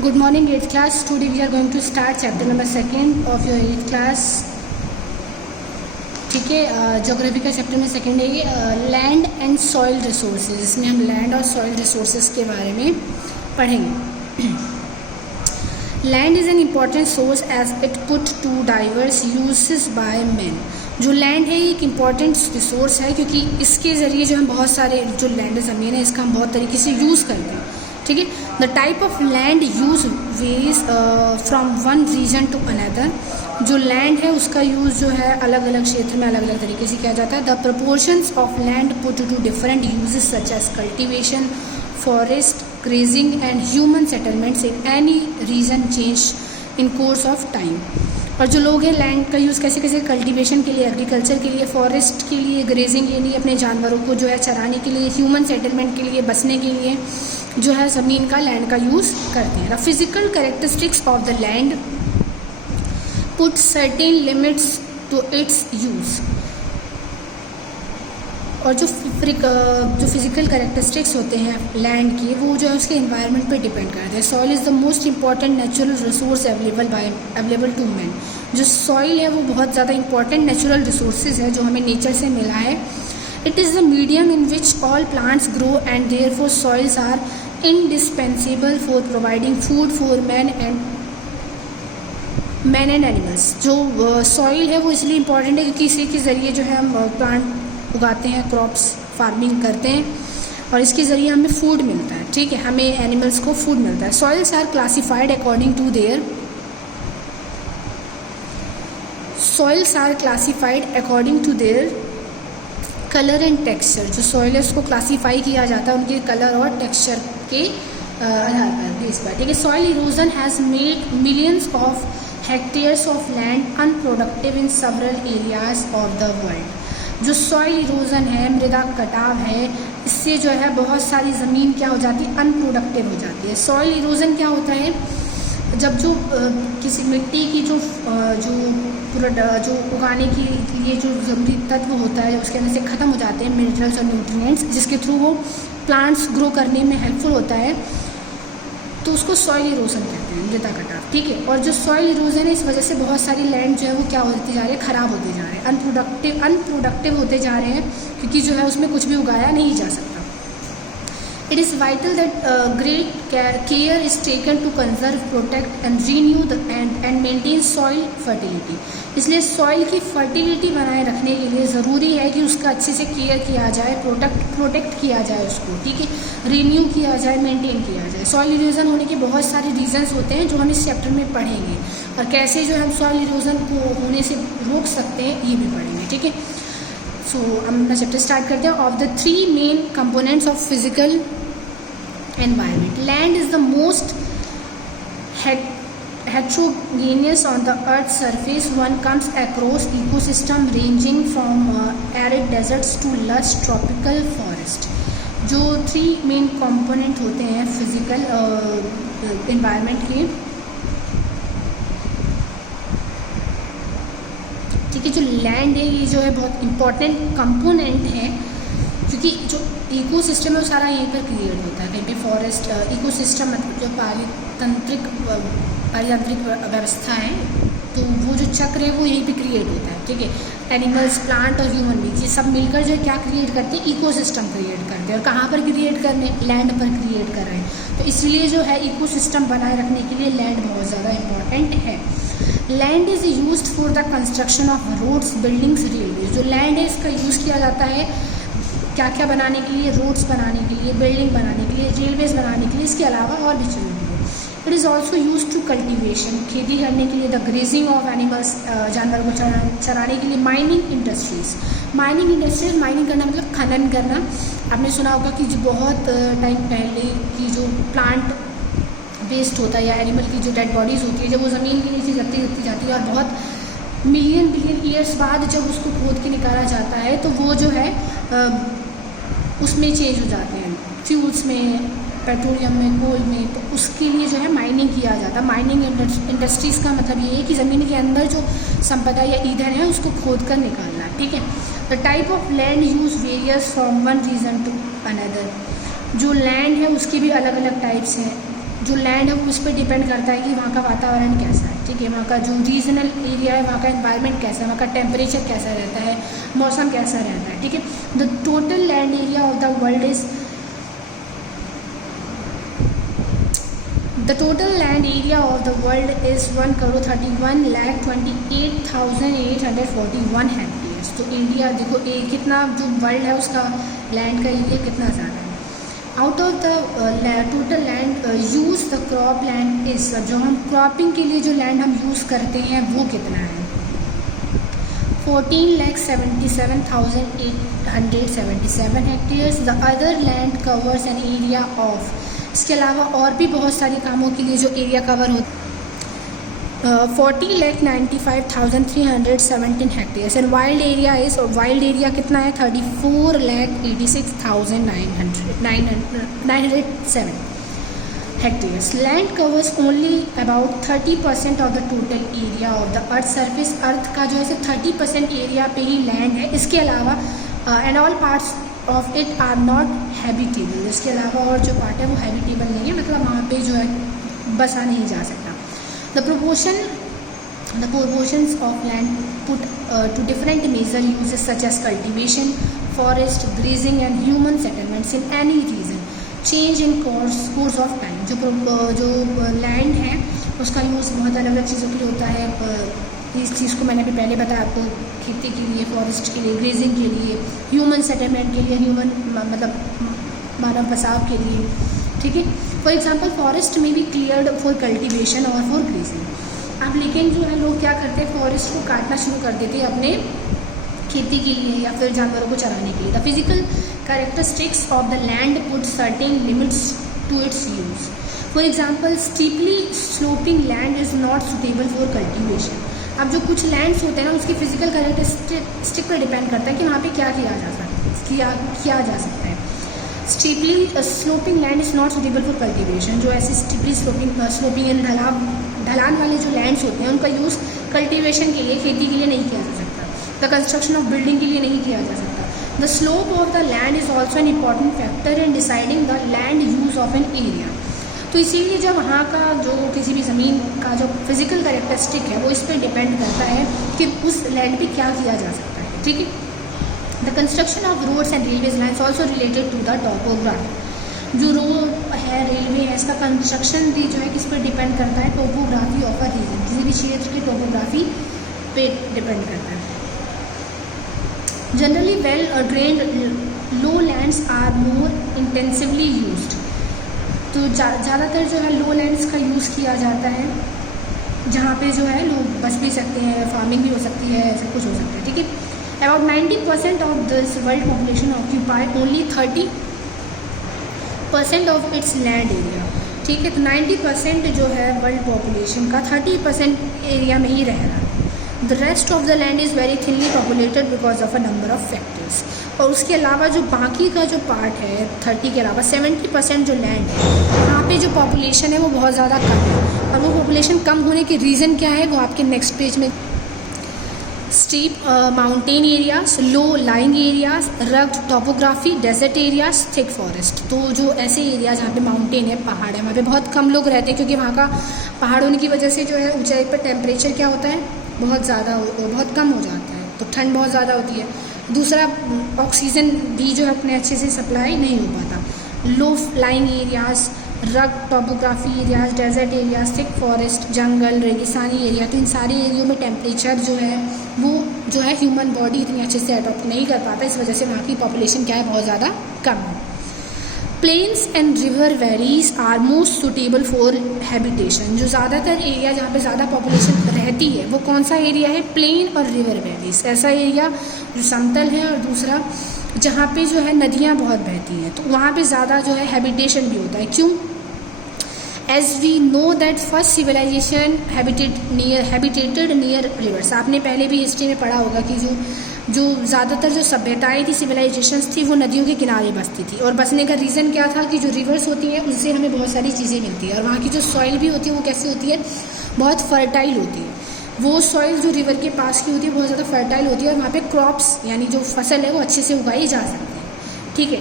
Good morning 8th class. Today we are going to start chapter number 2 of your 8th class. ठीक है, geography का chapter में second है ये land and soil resources. इसमें हम लैंड और सॉइल रिसोर्सेज के बारे में पढ़ेंगे. Land is an important source as it put to diverse uses by man. जो लैंड है ये एक इम्पॉर्टेंट रिसोर्स है क्योंकि इसके ज़रिए जो हम बहुत सारे जो लैंड ज़मीन है इसका हम बहुत तरीके से यूज़ करते हैं. ठीक है, the type of land use varies from one region to another. जो लैंड है उसका यूज़ जो है अलग अलग क्षेत्र में अलग अलग तरीके से किया जाता है. The proportions of land put to different uses such as cultivation, forest, grazing and human settlements in any region change in course of time. और जो लोग हैं लैंड का यूज़ कैसे कैसे, कल्टीवेशन के लिए, एग्रीकल्चर के लिए, फॉरेस्ट के लिए, ग्रेजिंग के लिए, अपने जानवरों को जो है चराने के लिए, ह्यूमन सेटलमेंट के लिए, बसने के लिए जो है ज़मीन का, लैंड का यूज़ करते हैं. The physical characteristics of the land put certain limits to its use. और जो फिजिकल कैरेक्टरिस्टिक्स होते हैं लैंड की वो जो है उसके एनवायरनमेंट पे डिपेंड करते हैं. Soil is the most important natural resource available to man. जो सॉइल है वो बहुत ज़्यादा इंपॉर्टेंट नेचुरल रिसोर्सेज है जो हमें नेचर से मिला है. It is the medium in which all plants grow and therefore soils are indispensable for providing food for man and animals. जो सॉइल है वो इसलिए इम्पॉर्टेंट है क्योंकि इसी के ज़रिए जो है हम प्लांट उगाते हैं, क्रॉप्स फार्मिंग करते हैं और इसके ज़रिए हमें फूड मिलता है. ठीक है, हमें एनिमल्स को फूड मिलता है. Soils are classified according to their colour and texture. जो सॉइल है उसको क्लासीफाई किया जाता है उनके कलर और टेक्सचर के आधार पर, बेस पर. ठीक है, soil erosion has made millions of hectares of land unproductive in several areas of the world. जो सॉइल इरोजन है, मृदा कटाव है, इससे जो है बहुत सारी ज़मीन क्या हो जाती है, अनप्रोडक्टिव हो जाती है. सॉइल इरोजन क्या होता है, जब जो किसी मिट्टी की जो उगाने के लिए जो ज़रूरी तत्व होता है उसके अंदर से ख़त्म हो जाते हैं, मिनरल्स और न्यूट्रिएंट्स, जिसके थ्रू वो प्लांट्स ग्रो करने में हेल्पफुल होता है, तो उसको सॉइल इरोजन कहते हैं, मृदा कटाव. ठीक है, और जो सॉइल इरोजन है इस वजह से बहुत सारी लैंड जो है वो क्या होती जा रही है, ख़राब होते जा रहे हैं, अनप्रोडक्टिव होते जा रहे हैं क्योंकि जो है उसमें कुछ भी उगाया नहीं जा सकता. It is vital that great care is taken to conserve, protect and renew and maintain soil fertility. इसलिए सॉइल की फर्टिलिटी बनाए रखने के लिए ज़रूरी है कि उसका अच्छे से केयर किया जाए, प्रोटेक्ट किया जाए उसको. ठीक है, रिन्यू किया जाए, मेंटेन किया जाए. सॉइल इरोजन होने के बहुत सारे रीजंस होते हैं जो हम इस चैप्टर में पढ़ेंगे और कैसे जो हम सॉइल इरोजन को होने से रोक सकते हैं ये भी पढ़ेंगे. ठीक है, सो हम अपना चैप्टर स्टार्ट करते हैं. Of the 3 main components of physical environment, land is the most heterogeneous on the earth's surface. One comes across ecosystem ranging from arid deserts to lush tropical forest. जो 3 मेन कंपोनेंट होते हैं physical environment के. ठीक है, जो land है ये जो है बहुत इम्पॉर्टेंट कंपोनेंट है क्योंकि जो इकोसिस्टम है वो सारा यहीं पर क्रिएट होता है. कहीं पे फॉरेस्ट इकोसिस्टम मतलब जो पारियांत्रिक व्यवस्था है तो वो जो चक्र है वो यहीं पे क्रिएट होता है. ठीक है, एनिमल्स, प्लांट और ह्यूमन बींग्स ये सब मिलकर जो है क्या क्रिएट करते हैं, इकोसिस्टम क्रिएट करते हैं. और कहाँ पर क्रिएट कर रहे हैं, लैंड पर क्रिएट कर रहे हैं. तो इसलिए जो है इकोसिस्टम बनाए रखने के लिए लैंड बहुत ज़्यादा इम्पॉर्टेंट है. Land is used for the construction of roads, buildings, railway. जो लैंड है इसका यूज़ किया जाता है क्या क्या बनाने के लिए, रोड्स बनाने के लिए, बिल्डिंग बनाने के लिए, रेलवेज बनाने के लिए, इसके अलावा और भी चीज़ों के लिए. It is also use to cultivation, खेती करने के लिए, द ग्रेजिंग ऑफ एनिमल्स, जानवरों को चराने के लिए, माइनिंग इंडस्ट्रीज. माइनिंग करना मतलब खनन करना. आपने सुना होगा कि जो बहुत टाइम पहले की जो प्लांट वेस्ट होता है या एनिमल की जो डेड बॉडीज़ होती है जब वो ज़मीन के नीचे लगती जाती है और बहुत मिलियन ईयर्स बाद जब उसको खोद के निकाला जाता है तो वो जो है उसमें चेंज हो जाते हैं, फ्यूल्स में, पेट्रोलियम में, कोल में. तो उसके लिए जो है माइनिंग किया जाता है. माइनिंग इंडस्ट्रीज़ का मतलब ये है कि ज़मीन के अंदर जो संपदा या ईंधन है उसको खोद कर निकालना. ठीक है, the type of land use various from one region to another. जो लैंड है उसके भी अलग अलग टाइप्स हैं. जो लैंड है वो उस पर डिपेंड करता है कि वहाँ का वातावरण कैसा है, ठीक है, वहाँ का जो रीजनल एरिया है वहाँ का एनवायरनमेंट कैसा है, वहाँ का टेम्परेचर कैसा रहता है, मौसम कैसा रहता है, ठीक है। The total land area of the world is The total land area of the world is 1,31,28,841 hectares. तो इंडिया देखो कितना जो वर्ल्ड है उसका लैंड का एरिया कितना ज़्यादा है। Out of the total land use the crop land is, जो हम क्रॉपिंग के लिए जो लैंड हम यूज़ करते हैं वो कितना है, 14,77,877 hectares. The other land covers an area of, इसके अलावा और भी बहुत सारे कामों के लिए जो एरिया कवर होता है 40,95,317 hectares. And wild area is, और वाइल्ड एरिया कितना है 34,86,907 hectares. Land covers only about 30% of the total area of the earth surface. Earth का जो है 30% एरिया पे ही लैंड है, इसके अलावा and all parts of it are not habitable. इसके अलावा और जो पार्ट है वो हैबिटेबल नहीं है, मतलब वहाँ पे जो है बसा नहीं जा सकता। The proportions of land put to different major uses such as cultivation, forest, grazing and human settlements in any region change in course of time। जो लैंड है उसका यूज़ बहुत अलग अलग चीज़ों के लिए होता है। इस चीज़ को मैंने अभी पहले बताया आपको, खेती के लिए, फॉरेस्ट के लिए, ग्रेजिंग के लिए, ह्यूमन सेटलमेंट के लिए, ह्यूमन मतलब मानव बसाव के लिए, ठीक है। फॉर एग्जांपल फॉरेस्ट में भी क्लियर्ड फॉर कल्टीवेशन और फॉर ग्रेजिंग। अब लेकिन जो है लोग क्या करते हैं, फॉरेस्ट को काटना शुरू कर देते हैं अपने खेती के लिए या फिर जानवरों को चराने के लिए। The physical characteristics of the land put certain limits to its use. For example steeply sloping land is not suitable for cultivation. अब जो कुछ लैंड्स होते हैं ना उसकी फिजिकल कैरेक्टरिस्टिक पर डिपेंड करता है कि वहाँ पे क्या किया जा सकता है। Steeply sloping land is not suitable for cultivation. जो ऐसे स्टीपली स्लोपिंग एंड ढलान वाले जो लैंड्स होते हैं उनका यूज़ कल्टीवेशन के लिए, खेती के लिए नहीं किया जा सकता। द कंस्ट्रक्शन ऑफ बिल्डिंग के लिए नहीं किया जा सकता। The slope of the land is also an important factor in deciding the land use of an area. तो इसीलिए जब वहाँ का जो किसी भी ज़मीन का जो फिजिकल कैरेक्टरिस्टिक है वो इस पर डिपेंड करता है कि उस लैंड पे क्या किया जा सकता है, ठीक है। The construction of roads and railways lines also related to the topography. जो रोड है, रेलवे है, इसका कंस्ट्रक्शन भी जो है किस पर डिपेंड करता है, टोपोग्राफी ऑफ अ रीजन, किसी भी क्षेत्र की टोपोग्राफी पे डिपेंड करता है। Generally well drained low lands are more intensively used. तो ज़्यादातर जो है लो लैंड्स का यूज़ किया जाता है जहाँ पे जो है लोग बस भी सकते हैं, फार्मिंग भी हो सकती है, सब कुछ हो सकता है, ठीक है। About 90% of this world population occupy only 30% of its land area, ठीक है। तो 90% जो है वर्ल्ड पॉपुलेशन का 30% एरिया में ही रह रहा है। The rest of the land is very thinly populated because of a number of factors. और उसके अलावा जो बाकी का जो पार्ट है 30 के अलावा 70% जो लैंड है वहाँ पे जो पॉपुलेशन है वो बहुत ज़्यादा कम है। और वो पॉपुलेशन कम होने के रीज़न क्या है वो आपके नेक्स्ट पेज में। Steep mountain areas, low lying areas, rugged topography, desert areas, thick forest. तो जो ऐसे एरिया जहाँ पे माउंटेन है, पहाड़ है, वहाँ पे बहुत कम लोग रहते हैं क्योंकि वहाँ का पहाड़ होने की वजह से जो है ऊंचाई पर टेम्परेचर क्या होता है, बहुत कम हो जाता है, तो ठंड बहुत ज़्यादा होती है। दूसरा ऑक्सीजन भी जो है अपने अच्छे से सप्लाई नहीं हो पाता। Low lying areas, rug topography areas, desert areas, thick forest, जंगल, रेगिस्तानी एरिया। तो इन सारे एरियो में टेम्परेचर जो है वो जो है ह्यूमन बॉडी इतनी अच्छे से अडॉप्ट नहीं कर पाता, इस वजह से वहाँ की पॉपुलेशन क्या है, बहुत ज़्यादा कम है। Plains and river valleys are most suitable for habitation. जो ज़्यादातर एरिया जहाँ पे ज़्यादा पॉपुलेशन रहती है वो कौन सा एरिया है, प्लेन और रिवर वैलीज। ऐसा एरिया जो समतल है और दूसरा जहाँ पे जो है नदियाँ बहुत बहती हैं, तो वहाँ पे ज़्यादा जो है हैबिटेशन भी होता है। क्यों? As we know that first civilization habitated near rivers. आपने पहले भी हिस्ट्री में पढ़ा होगा कि जो ज़्यादातर जो सभ्यताएं थी, सिविलाइजेशंस थी, वो नदियों के किनारे बसती थी। और बसने का रीज़न क्या था कि जो रिवर्स होती हैं उनसे हमें बहुत सारी चीज़ें मिलती है। और वहाँ की जो सॉइल भी होती है वो कैसी होती है, बहुत फर्टाइल होती है। वो सॉइल जो रिवर के पास की होती है बहुत ज़्यादा फर्टाइल होती है और वहाँ पे क्रॉप्स यानी जो फसल है वो अच्छे से उगाई जा सकती है, ठीक है।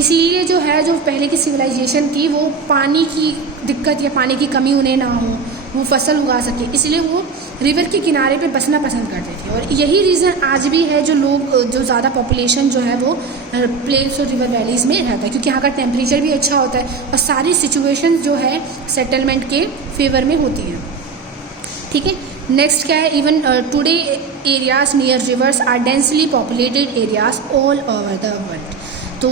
इसीलिए जो है, जो पहले की सिविलाइजेशन थी, वो पानी की दिक्कत या पानी की कमी उन्हें ना हो, वो फसल उगा सके, इसलिए वो रिवर के किनारे पे बसना पसंद करते थे। और यही रीज़न आज भी है जो लोग, जो ज़्यादा पॉपुलेशन जो है वो प्लेन्स और रिवर वैलीज़ में रहता है, क्योंकि यहाँ का टेम्परेचर भी अच्छा होता है और सारी सिचुएशन जो है सेटलमेंट के फेवर में होती हैं। ठीक है, नेक्स्ट क्या है, even today areas near rivers are densely populated areas all over the world. तो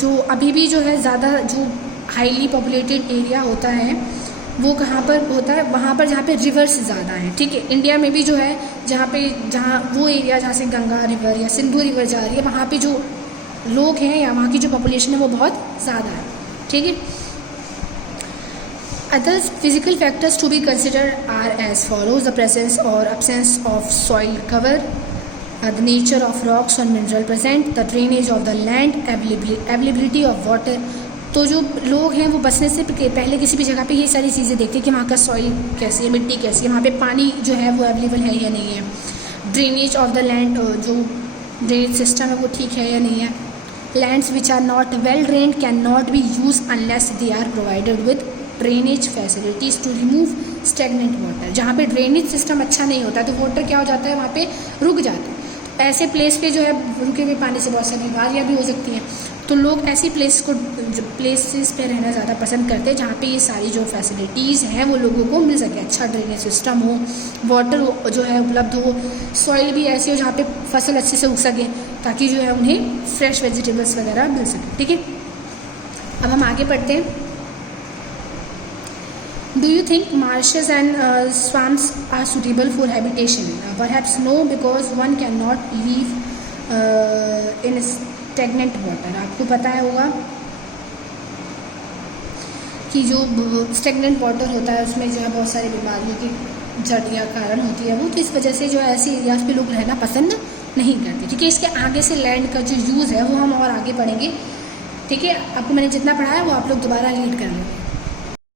जो अभी भी जो है ज़्यादा जो हाईली पॉपुलेटेड एरिया होता है वो कहाँ पर होता है, वहाँ पर जहाँ पे रिवर्स ज़्यादा हैं। ठीक है, इंडिया में भी जो है जहाँ वो एरिया जहाँ से गंगा रिवर या सिंधु रिवर जा रही है, वहाँ पे जो लोग हैं या वहाँ की जो पॉपुलेशन है वो बहुत ज़्यादा है। ठीक है, other physical factors to be considered are as follows: the presence और absence of soil cover, the nature of rocks और mineral present, the drainage of the land, availability of water. तो जो लोग हैं वो बसने से पहले किसी भी जगह पे ये सारी चीज़ें देखते हैं कि वहाँ का सॉइल कैसी है, मिट्टी कैसी है, वहाँ पे पानी जो है वो अवेलेबल है या नहीं है, ड्रेनेज ऑफ द लैंड, जो ड्रेनेज सिस्टम है वो ठीक है या नहीं है, lands which are not well drained can not be use unless they are provided with drainage facilities to remove stagnant water. जहाँ पे ड्रेनेज सिस्टम अच्छा नहीं होता तो वाटर क्या हो जाता है, वहाँ पे रुक जाता है। तो ऐसे प्लेस पे जो है रुके हुए पानी से बहुत सारी बीमारियाँ भी हो सकती हैं। तो लोग ऐसी प्लेसेस पे रहना ज़्यादा पसंद करते हैं जहाँ पे ये सारी जो फैसिलिटीज़ हैं वो लोगों को मिल सके, अच्छा ड्रेनेज सिस्टम हो, वाटर जो है उपलब्ध हो, सॉइल भी ऐसी हो जहाँ पे फसल अच्छे से उग सके, ताकि जो है उन्हें फ्रेश वेजिटेबल्स वगैरह मिल सके। ठीक है, अब हम आगे पढ़ते हैं। Do you think marshes and swamps are suitable for habitation? Perhaps no, because one cannot live in stagnant water. आपको पता है होगा कि जो स्टेगनेंट वाटर होता है उसमें जो है बहुत सारी बीमारियों की जड़ या कारण होती है वो, तो इस वजह से जो है ऐसे एरियाज पे लोग रहना पसंद नहीं करते। ठीक है, इसके आगे से लैंड का जो यूज़ है वो हम और आगे पढ़ेंगे। ठीक है, आपको मैंने जितना पढ़ाया वो आप लोग दोबारा रीड कर लेंगे।